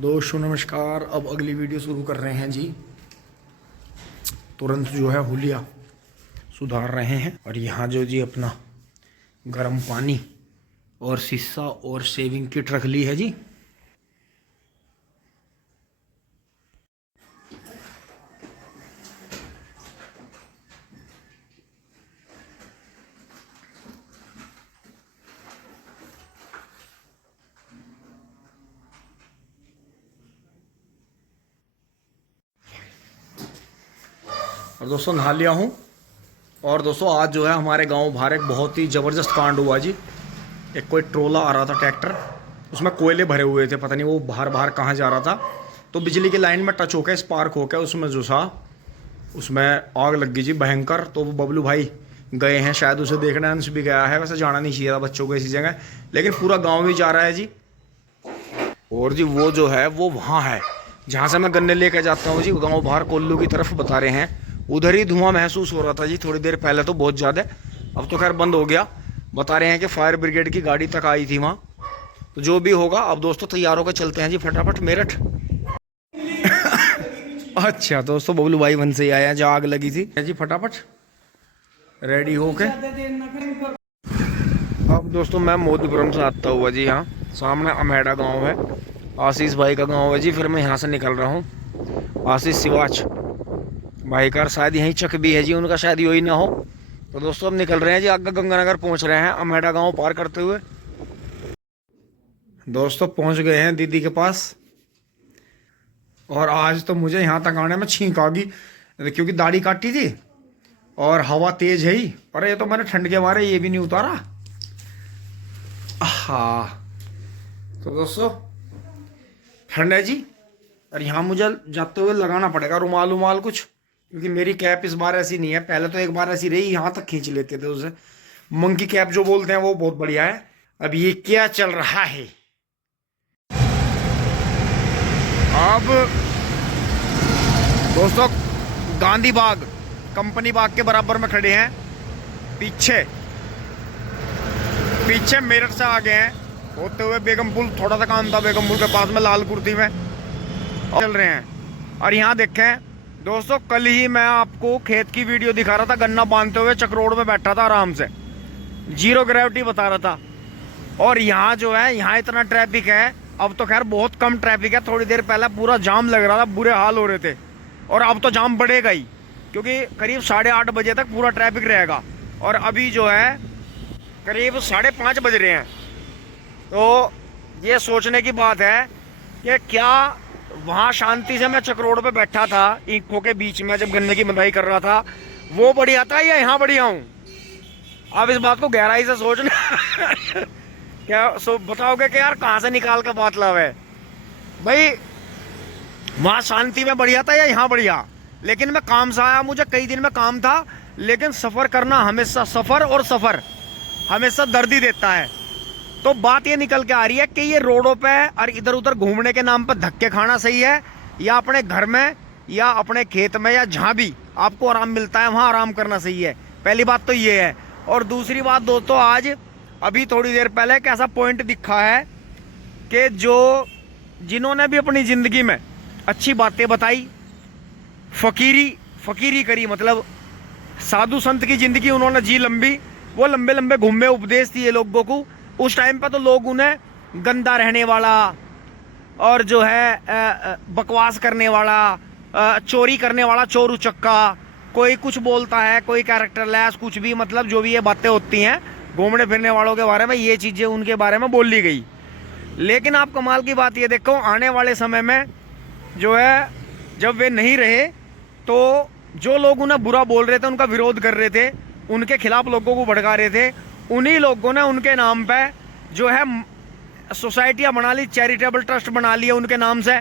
दोस्तों नमस्कार। अब अगली वीडियो शुरू कर रहे हैं जी। तुरंत जो है हुलिया सुधार रहे हैं और यहाँ जो जी अपना गर्म पानी और शीशा और शेविंग किट रख ली है जी। और दोस्तों नहा लिया हूँ। और दोस्तों आज जो है हमारे गांव बाहर एक बहुत ही ज़बरदस्त कांड हुआ जी। एक कोई ट्रोला आ रहा था ट्रैक्टर, उसमें कोयले भरे हुए थे, पता नहीं वो बाहर बाहर कहाँ जा रहा था। तो बिजली की लाइन में टच होकर स्पार्क होकर उसमें जो सा उसमें आग लग गई जी भयंकर। तो वो बबलू भाई गए हैं, शायद उसे देखने अंश भी गया है। वैसे जाना नहीं चाहिए था बच्चों को ऐसी जगह, लेकिन पूरा गाँव भी जा रहा है जी। और जी वो जो है वो वहाँ है जहाँ से मैं गन्ने लेके जाता हूँ जी, गाँव बाहर कोल्लू की तरफ बता रहे हैं। उधर ही धुआं महसूस हो रहा था जी थोड़ी देर पहले, तो बहुत ज़्यादा। अब तो खैर बंद हो गया। बता रहे हैं कि फायर ब्रिगेड की गाड़ी तक आई थी वहाँ। तो जो भी होगा, अब दोस्तों तैयार होकर चलते हैं जी फटाफट मेरठ। अच्छा दोस्तों बबलू भाई वन से ही आया जहाँ आग लगी थी जी। फटाफट रेडी होके अब दोस्तों मैं मोदीपुरम से आता हुआ जी, यहाँ सामने अमेड़ा गांव है, आशीष भाई का गांव है जी। फिर मैं यहाँ से निकल रहा हूँ। आशीष शिवाच भाई का शायद यहीं चक भी है जी उनका, शायद यही ना हो। तो दोस्तों अब निकल रहे हैं जी, आगे गंगानगर पहुँच रहे हैं अमेड़ा गांव पार करते हुए। दोस्तों पहुँच गए हैं दीदी के पास। और आज तो मुझे यहाँ तक आने में छींक आ गई, क्योंकि दाढ़ी काटी थी और हवा तेज है ही। पर ये तो मैंने ठंड के मारे ये भी नहीं उतारा। हाँ तो दोस्तों ठंड है जी। और यहाँ मुझे जाते हुए लगाना पड़ेगा रुमाल उमाल कुछ, क्योंकि मेरी कैप इस बार ऐसी नहीं है। पहले तो एक बार ऐसी रही, यहाँ तक खींच लेते थे उसे। मंकी कैप जो बोलते हैं वो बहुत बढ़िया है। अब ये क्या चल रहा है, अब दोस्तों गांधी बाग कंपनी बाग के बराबर में खड़े हैं। पीछे मेरठ से आ गए हैं होते हुए बेगमपुल। थोड़ा सा काम था बेगमपुल के पास में, लाल कुर्ती में चल रहे हैं। और यहाँ देखें दोस्तों, कल ही मैं आपको खेत की वीडियो दिखा रहा था, गन्ना बांधते हुए चक्रोड में बैठा था आराम से, जीरो ग्रेविटी बता रहा था। और यहाँ जो है यहाँ इतना ट्रैफिक है। अब तो खैर बहुत कम ट्रैफिक है, थोड़ी देर पहले पूरा जाम लग रहा था, बुरे हाल हो रहे थे। और अब तो जाम बढ़ेगा ही, क्योंकि करीब 8:30 बजे तक पूरा ट्रैफिक रहेगा। और अभी जो है करीब 5:30 बज रहे हैं। तो ये सोचने की बात है कि क्या वहाँ शांति से मैं चक्रोड पे बैठा था ईंटों के बीच में जब गन्ने की बंधाई कर रहा था, वो बढ़िया था या यहाँ बढ़िया हूँ? आप इस बात को गहराई से सोचना। क्या बताओगे कि यार कहाँ से निकाल कर बात लावे भाई? वहाँ शांति में बढ़िया था या यहाँ बढ़िया? लेकिन मैं काम से आया, मुझे कई दिन में काम था, लेकिन सफ़र करना हमेशा, सफ़र हमेशा दर्द ही देता है। तो बात ये निकल के आ रही है कि ये रोडों पे और इधर उधर घूमने के नाम पर धक्के खाना सही है, या अपने घर में या अपने खेत में या जहाँ भी आपको आराम मिलता है वहाँ आराम करना सही है। पहली बात तो ये है। और दूसरी बात दोस्तों, आज अभी थोड़ी देर पहले एक ऐसा पॉइंट दिखा है कि जिन्होंने भी अपनी ज़िंदगी में अच्छी बातें बताई, फकीरी करी, मतलब साधु संत की ज़िंदगी उन्होंने जी लंबी, वो लंबे लंबे घूमे उपदेश दिए लोगों को। उस टाइम पे तो लोग उन्हें गंदा रहने वाला और जो है बकवास करने वाला, चोरी करने वाला, चोर उचक्का, कोई कुछ बोलता है, कोई कैरेक्टर लेस, कुछ भी, मतलब जो भी ये बातें होती हैं घूमने फिरने वालों के बारे में, ये चीज़ें उनके बारे में बोल ली गई। लेकिन आप कमाल की बात ये देखो, आने वाले समय में जो है जब वे नहीं रहे तो जो लोग उन्हें बुरा बोल रहे थे, उनका विरोध कर रहे थे, उनके खिलाफ लोगों को भड़का रहे थे, उन्हीं लोगों ने उनके नाम पे जो है सोसाइटियाँ बना ली, चैरिटेबल ट्रस्ट बना लिए उनके नाम से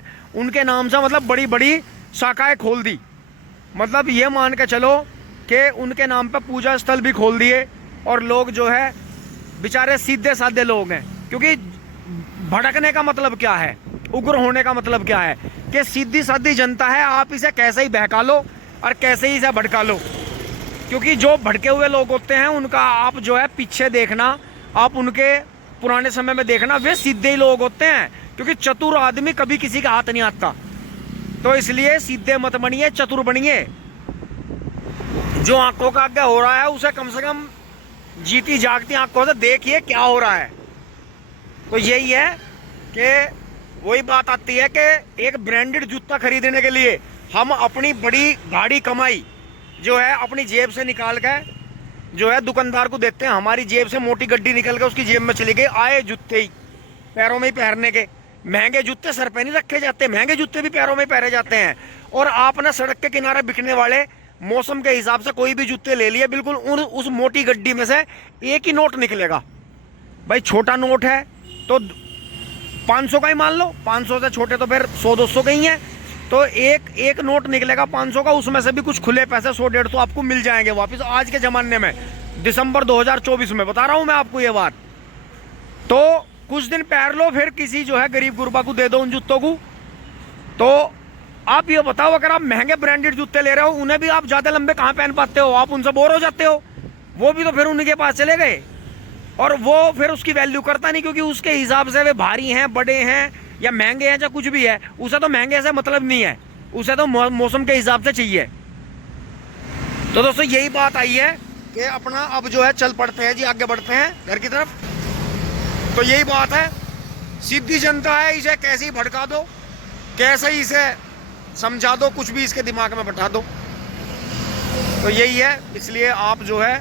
मतलब बड़ी बड़ी शाखाएं खोल दी। मतलब ये मान के चलो कि उनके नाम पे पूजा स्थल भी खोल दिए। और लोग जो है बेचारे सीधे साधे लोग हैं, क्योंकि भड़कने का मतलब क्या है, उग्र होने का मतलब क्या है कि सीधी साधी जनता है, आप इसे कैसे ही बहका लो और कैसे ही इसे भड़का लो। क्योंकि जो भड़के हुए लोग होते हैं उनका आप जो है पीछे देखना, आप उनके पुराने समय में देखना, वे सीधे ही लोग होते हैं। क्योंकि चतुर आदमी कभी किसी का हाथ नहीं आता। तो इसलिए सीधे मत बनिए, चतुर बनिए। जो आंखों का आगे हो रहा है उसे कम से कम जीती जागती आंखों से देखिए क्या हो रहा है। तो यही है कि वही बात आती है कि एक ब्रांडेड जूता खरीदने के लिए हम अपनी बड़ी गाड़ी कमाई जो है अपनी जेब से निकाल के जो है दुकानदार को देते हैं। हमारी जेब से मोटी गड्डी निकल के उसकी जेब में चली गई, आए जूते ही पैरों में ही पहनने के। महंगे जूते सर पे नहीं रखे जाते, महंगे जूते भी पैरों में पहने जाते हैं। और आपने सड़क के किनारे बिकने वाले मौसम के हिसाब से कोई भी जूते ले लिए, बिल्कुल उस मोटी गड्डी में से एक ही नोट निकलेगा। भाई छोटा नोट है तो 500 का ही मान लो, 500 से छोटे तो फिर 100-200 के ही हैं। तो एक नोट निकलेगा 500 का, उसमें से भी कुछ खुले पैसे 100-150 आपको मिल जाएंगे वापस आज के ज़माने में, दिसंबर 2024 में बता रहा हूँ मैं आपको ये बात। तो कुछ दिन पहन लो, फिर किसी जो है गरीब गुरबा को दे दो उन जूतों को। तो आप ये बताओ, अगर आप महंगे ब्रांडेड जूते ले रहे हो, उन्हें भी आप ज़्यादा लंबे कहाँ पहन पाते हो? आप उनसे बोर हो जाते हो। वो भी तो फिर उन्हीं के पास चले गए और वो फिर उसकी वैल्यू करता नहीं, क्योंकि उसके हिसाब से वे भारी हैं, बड़े हैं या महंगे हैं या कुछ भी है, उसे तो महंगे से मतलब नहीं है, उसे तो मौसम के हिसाब से चाहिए। तो दोस्तों यही बात आई है कि अपना अब जो है चल पड़ते हैं जी, आगे बढ़ते हैं घर की तरफ। तो यही बात है, सीधी जनता है, इसे कैसे ही भड़का दो, कैसे ही इसे समझा दो, कुछ भी इसके दिमाग में बैठा दो। तो यही है, इसलिए आप जो है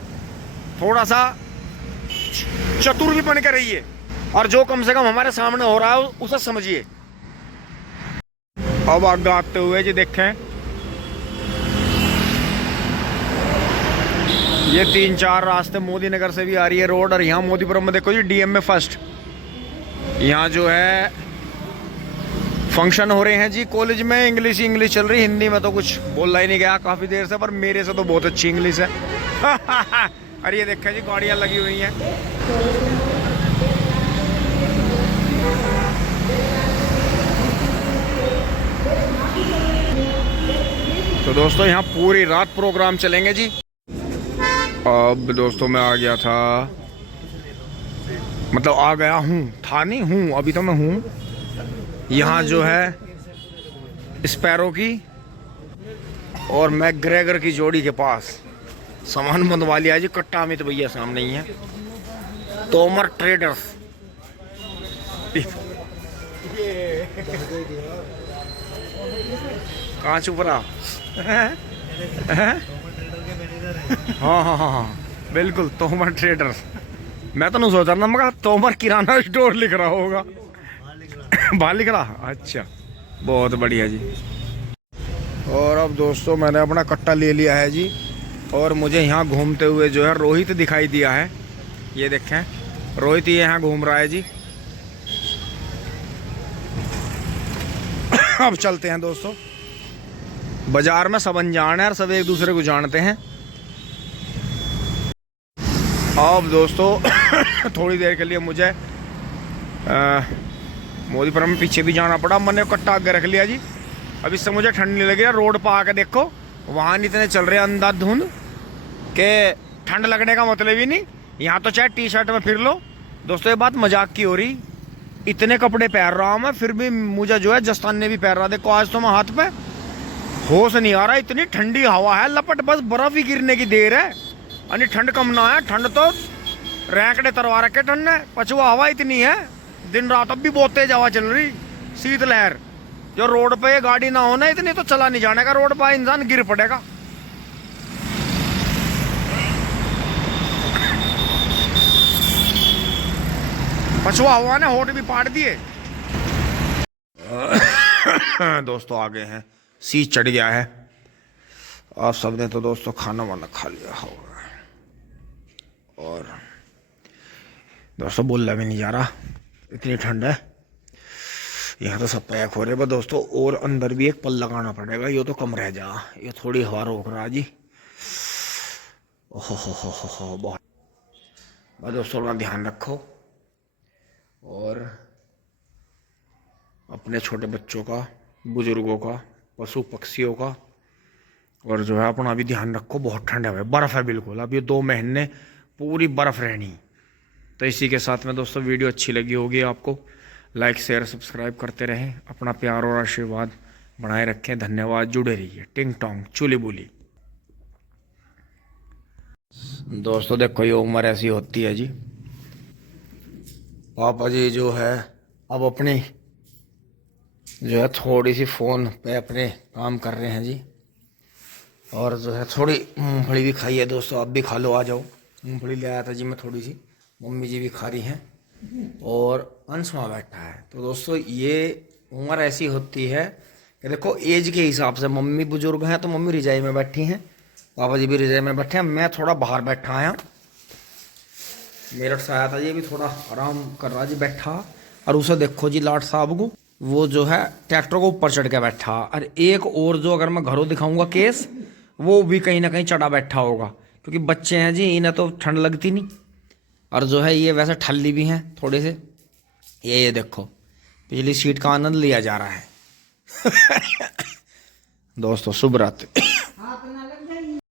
थोड़ा सा चतुर भी बन के रहिए और जो कम से कम हमारे सामने हो रहा है उसे समझिए। अब आगे आते हुए जी देखें, ये 3-4 रास्ते मोदी नगर से भी आ रही है रोड, और यहाँ मोदीपुरम में देखो जी डीएम में फर्स्ट, यहाँ जो है फंक्शन हो रहे हैं जी कॉलेज में। इंग्लिश चल रही, हिंदी में तो कुछ बोलना ही नहीं गया काफ़ी देर से, पर मेरे से तो बहुत अच्छी इंग्लिश है। अरे ये देखें जी गाड़ियाँ लगी हुई हैं। तो दोस्तों यहाँ पूरी रात प्रोग्राम चलेंगे जी। अब दोस्तों मैं आ गया था, मतलब आ गया हूँ, था नहीं हूँ, अभी तो मैं हूँ यहाँ जो है स्पैरो की और मैकग्रेगर की जोड़ी के पास। सामान बंधवा लिया जी, कट्टा अमित भैया सामने ही है, तोमर ट्रेडर्स। कहाँ छुप रहा? हाँ, बिल्कुल तोमर ट्रेडर्स। मैं तो नहीं सोच रहा, मगर तोमर किराना स्टोर लिख रहा होगा। बाहर लिख रहा, अच्छा बहुत बढ़िया जी। और अब दोस्तों मैंने अपना कट्टा ले लिया है जी, और मुझे यहाँ घूमते हुए जो है रोहित दिखाई दिया है। ये देखें रोहित ये यहाँ घूम रहा है जी। अब चलते हैं दोस्तों, बाजार में सब अनजान है और सब एक दूसरे को जानते हैं। अब दोस्तों थोड़ी देर के लिए मुझे मोदीपुरम में पीछे भी जाना पड़ा, मैंने कट्टा आगे रख लिया जी। अब इससे मुझे ठंड नहीं लगी। रोड पर आके देखो वाहन इतने चल रहे हैं अंधाधुंध के ठंड लगने का मतलब ही नहीं। यहाँ तो चाहे टी शर्ट में फिर लो। दोस्तों ये बात मजाक की हो रही, इतने कपड़े पहन रहा हूँ मैं, फिर भी मुझे जो है जस्तान ने भी पहन रहा। देखो आज तो मैं हाथ पे होश नहीं आ रहा, इतनी ठंडी हवा है, लपट बस बर्फ ही गिरने की देर है। यानी ठंड कम ना है, ठंड तो रैंकड़े तरवा रखे ठंड है। पछुआ हवा इतनी है, दिन रात अब भी बहुत तेज हवा चल रही, शीतलहर। जो रोड पे गाड़ी ना होना इतनी तो चला नहीं जाने का, रोड पर इंसान गिर पड़ेगा। पछुआ हवा ने होठ भी पाड़ दिए। दोस्तों आ गए हैं, सीट चढ़ गया है। आप सबने तो दोस्तों खाना वाना खा लिया होगा, और दोस्तों बोलना भी नहीं जा रहा, इतनी ठंड है। यहाँ तो सब पैक हो रहे हैं दोस्तों, और अंदर भी एक पल लगाना पड़ेगा, ये तो कम रह जा, ये थोड़ी हवा रोक रहा जी। ओहो बहुत। बस दोस्तों अपना ध्यान रखो, और अपने छोटे बच्चों का, बुजुर्गों का, पशु पक्षियों का, और जो है अपना भी ध्यान रखो। बहुत ठंड है, बर्फ़ है बिल्कुल, अब ये 2 महीने पूरी बर्फ़ रहनी। तो इसी के साथ में दोस्तों वीडियो अच्छी लगी होगी आपको, लाइक शेयर सब्सक्राइब करते रहें, अपना प्यार और आशीर्वाद बनाए रखें। धन्यवाद, जुड़े रहिए। टिंग टोंग चुली बुली। दोस्तों देखो ये उम्र ऐसी होती है जी, पापा जी जो है अब अपनी जो है थोड़ी सी फ़ोन पे अपने काम कर रहे हैं जी, और जो है थोड़ी मूंगफली भी खाई है दोस्तों, आप भी खा लो, आ जाओ। मूंगफली ले आया था जी मैं थोड़ी सी, मम्मी जी भी खा रही हैं और अंश वहाँ बैठा है। तो दोस्तों ये उम्र ऐसी होती है कि देखो एज के हिसाब से मम्मी बुजुर्ग हैं तो मम्मी रिजाई में बैठी हैं, पापा जी भी रिजाई में बैठे हैं, मैं थोड़ा बाहर बैठा आया, मेरठ से आया था, ये भी थोड़ा आराम कर रहा जी बैठा। और उसे देखो जी लाट साहब को, वो जो है ट्रैक्टर को ऊपर चढ़ के बैठा। और एक और जो अगर मैं घरों दिखाऊंगा केस, वो भी कहीं ना कहीं चढ़ा बैठा होगा, क्योंकि बच्चे हैं जी, इन्हें तो ठंड लगती नहीं। और जो है ये वैसे ठल्ली भी हैं थोड़े से। ये देखो पिछली सीट का आनंद लिया जा रहा है। दोस्तों शुभ रात्रि।